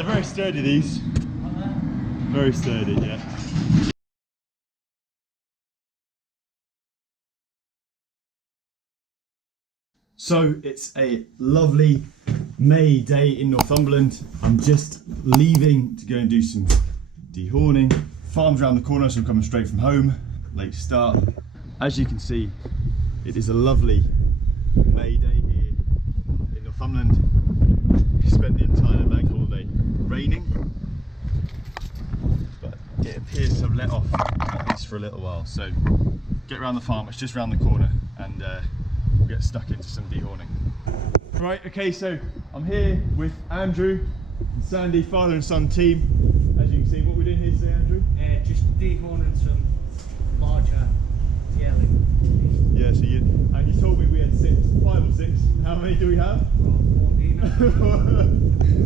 they're very sturdy, these. Very sturdy, yeah. So it's a lovely May day in Northumberland. I'm just leaving to go and do some dehorning. Farm's around the corner, so I'm coming straight from home. Late start. As you can see, it is a lovely May day here in Northumberland. We spent the entire bank holiday raining, but it appears to have let off at least for a little while. So get around the farm, it's just around the corner, and we'll get stuck into some dehorning. Right, okay, so I'm here with Andrew and Sandy, father and son team. As you can see, what we're doing here today, Andrew? Just dehorning some larger yearling. Yeah, so you told me we had 5 or 6. How many do we have? 14.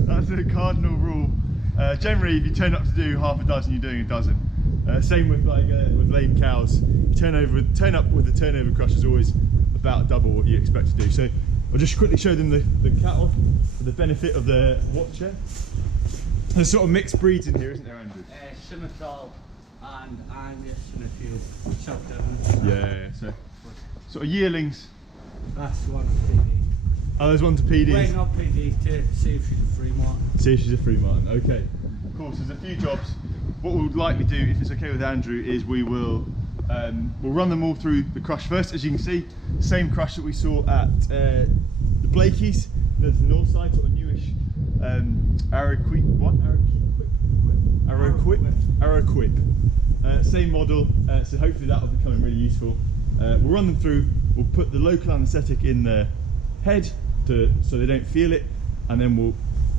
That's a cardinal rule. Generally, if you turn up to do half a dozen, you're doing a dozen. Same with with lame cows. Turn up with the turnover crush is always about double what you expect to do. So I'll just quickly show them the cattle for the benefit of the watcher. There's sort of mixed breeds in here, isn't there, Andrew? Simmental and Angus and a few South Yeah, so sort of yearlings. That's one to PD. Oh, there's one to PD. Waiting on PD to see if she's a free martin. See if she's a free martin, okay. Of course, there's a few jobs. What we'll likely do, if it's okay with Andrew, is we will we'll run them all through the crush first. As you can see, same crush that we saw at the Blakeys. There's the north side, sort of newish Arrowquip. Same model, so hopefully that will be coming really useful. We'll run them through, we'll put the local anaesthetic in the head so they don't feel it, and then we'll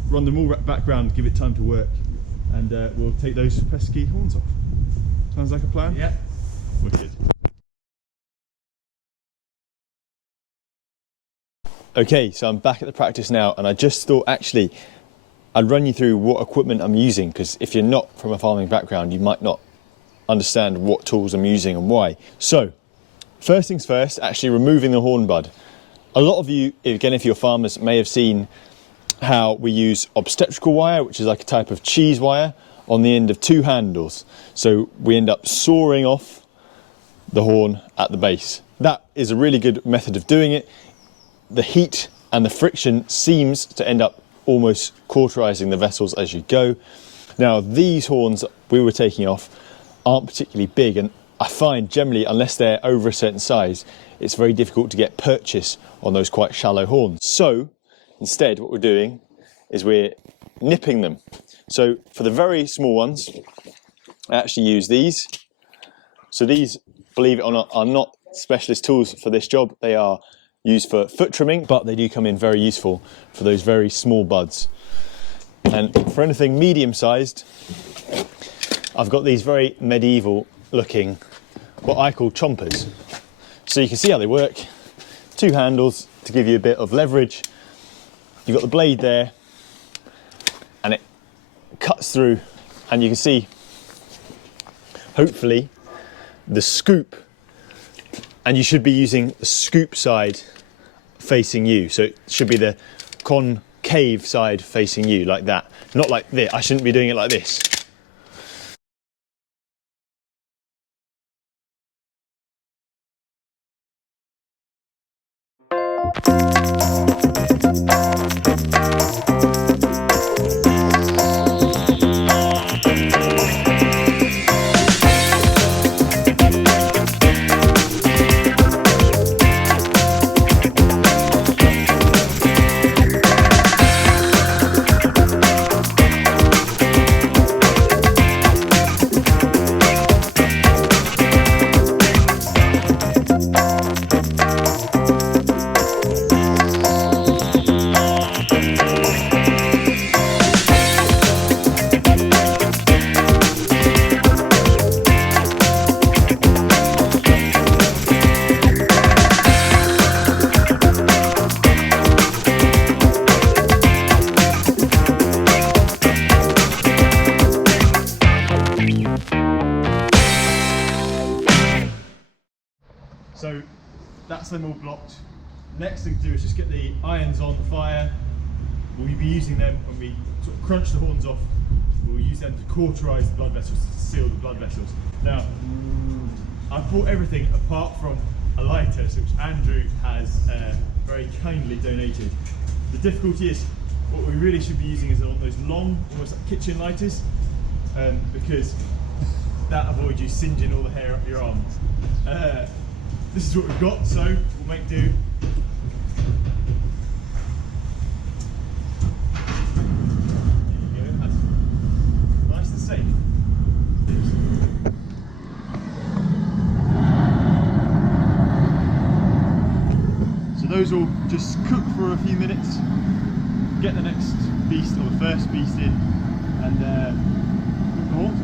run them all back round, give it time to work, and we'll take those pesky horns off. Sounds like a plan? Yeah. Wicked. Okay, so I'm back at the practice now, and I just thought actually I'd run you through what equipment I'm using, because if you're not from a farming background, you might not understand what tools I'm using and why. So, first things first, actually removing the horn bud. A lot of you, again, if you're farmers, may have seen how we use obstetrical wire, which is like a type of cheese wire, on the end of 2 handles. So we end up sawing off the horn at the base. That is a really good method of doing it. The heat and the friction seems to end up almost cauterizing the vessels as you go. Now, these horns we were taking off aren't particularly big, and I find generally, unless they're over a certain size, it's very difficult to get purchase on those quite shallow horns. So instead, what we're doing is we're nipping them. So for the very small ones, I actually use these. So these, believe it or not, are not specialist tools for this job. They are used for foot trimming, but they do come in very useful for those very small buds. And for anything medium-sized, I've got these very medieval looking, what I call chompers. So you can see how they work. 2 handles to give you a bit of leverage. You've got the blade there, and it cuts through, and you can see, hopefully, the scoop, and you should be using the scoop side facing you. So it should be the concave side facing you, like that. Not like this. I shouldn't be doing it like this. So that's them all blocked. Next thing to do is just get the irons on the fire, we'll be using them when we sort of crunch the horns off. We'll use them to cauterize the blood vessels, to seal the blood vessels. Now, I've brought everything apart from a lighter, which Andrew has very kindly donated. The difficulty is, what we really should be using is on those long, almost like kitchen lighters, because that avoids you singeing all the hair up your arms. This is what we've got, so we'll make do. There you go, that's nice and safe. So those will just cook for a few minutes, get the next beast, or the first beast in, and cook the horns.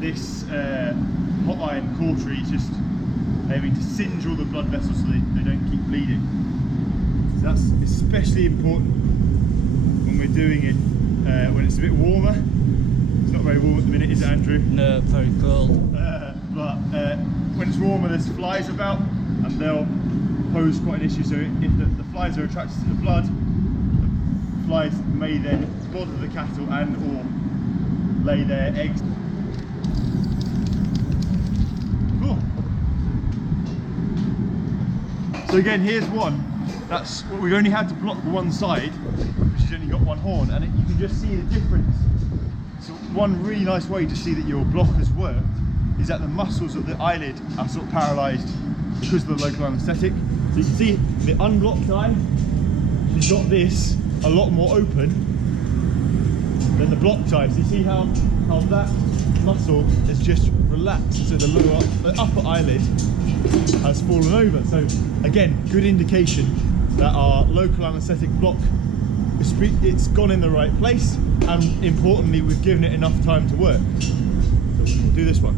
This hot iron cautery is just aiming to singe all the blood vessels so they don't keep bleeding. So that's especially important when we're doing it when it's a bit warmer. It's not very warm at the minute, is it, Andrew? No, very cold. But when it's warmer, there's flies about, and they'll pose quite an issue. So if the flies are attracted to the blood, the flies may then bother the cattle and or lay their eggs. Cool. So again, here's one. That's what we've only had to block one side, which has only got one horn, and you can just see the difference. So one really nice way to see that your block has worked is that the muscles of the eyelid are sort of paralysed because of the local anaesthetic. So you can see the unblocked eye has got this a lot more open than the blocked eye. So you see how that muscle has just relaxed, so the upper eyelid has fallen over. So again, good indication that our local anaesthetic block, it's gone in the right place, and importantly we've given it enough time to work. So we'll do this one.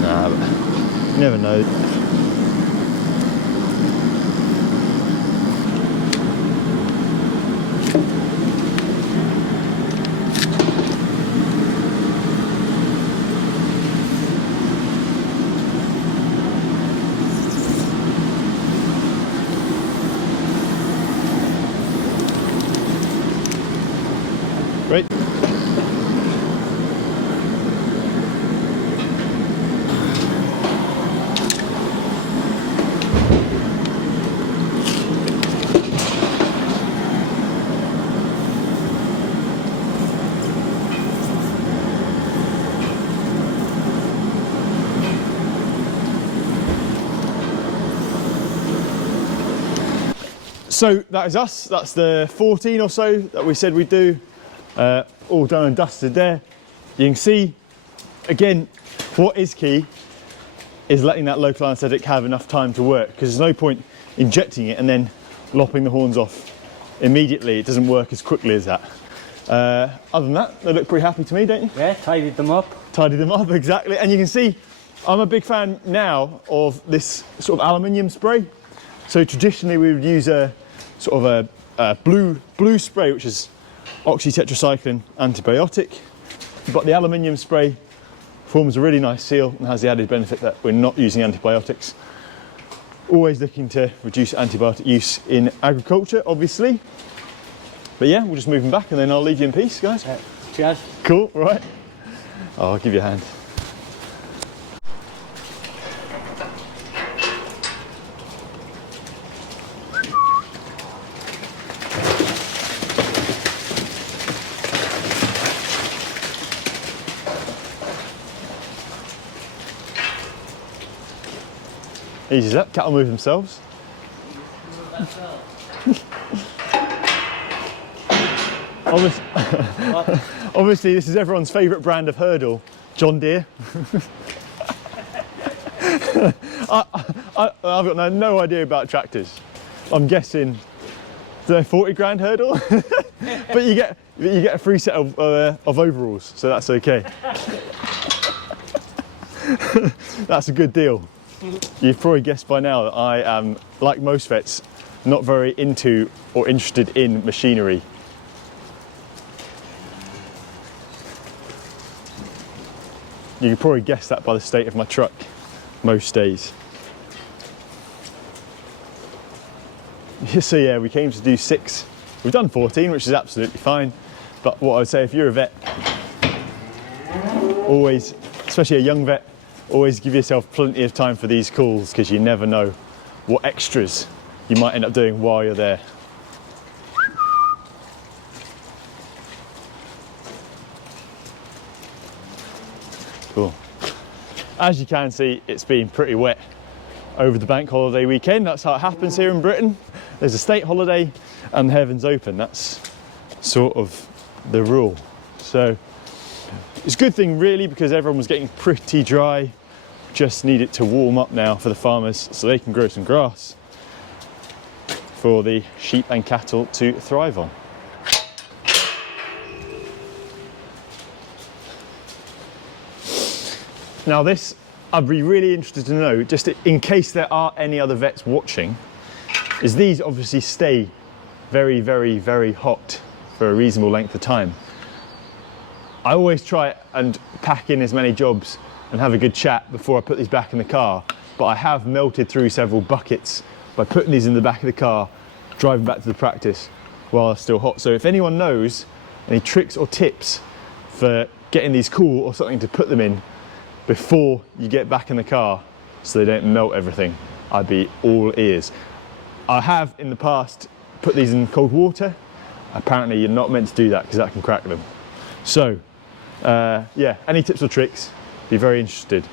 Nah, but you never know. Right. So that is us. That's the 14 or so that we said we'd do. All done and dusted there. You can see, again, what is key is letting that local anaesthetic have enough time to work, because there's no point injecting it and then lopping the horns off immediately. It doesn't work as quickly as that. Other than that, they look pretty happy to me, don't you? Yeah, tidied them up. Tidied them up, exactly. And you can see, I'm a big fan now of this sort of aluminium spray. So traditionally we would use a sort of a blue spray, which is oxytetracycline antibiotic, but the aluminium spray forms a really nice seal and has the added benefit that we're not using antibiotics. Always looking to reduce antibiotic use in agriculture, obviously. But yeah, we'll just move them back and then I'll leave you in peace, guys. Cheers. Cool, right. Oh, I'll give you a hand. Easy as that, cattle move themselves. Obviously, this is everyone's favourite brand of hurdle, John Deere. I've got no idea about tractors. I'm guessing, the 40 grand hurdle, but you get a free set of overalls, so that's okay. That's a good deal. You've probably guessed by now that I am, like most vets, not very into or interested in machinery. You can probably guess that by the state of my truck most days. So yeah, we came to do 6. We've done 14, which is absolutely fine. But what I would say, if you're a vet, always, especially a young vet, always give yourself plenty of time for these calls, because you never know what extras you might end up doing while you're there. Cool. As you can see, it's been pretty wet over the bank holiday weekend. That's how it happens here in Britain. There's a state holiday and the heavens open. That's sort of the rule. So it's a good thing really, because everyone was getting pretty dry. Just need it to warm up now for the farmers so they can grow some grass for the sheep and cattle to thrive on. Now this, I'd be really interested to know, just in case there are any other vets watching, is these obviously stay very, very, very hot for a reasonable length of time. I always try and pack in as many jobs and have a good chat before I put these back in the car, but I have melted through several buckets by putting these in the back of the car, driving back to the practice while they're still hot. So if anyone knows any tricks or tips for getting these cool or something to put them in before you get back in the car so they don't melt everything, I'd be all ears. I have in the past put these in cold water. Apparently you're not meant to do that because that can crack them. So yeah, any tips or tricks, be very interested.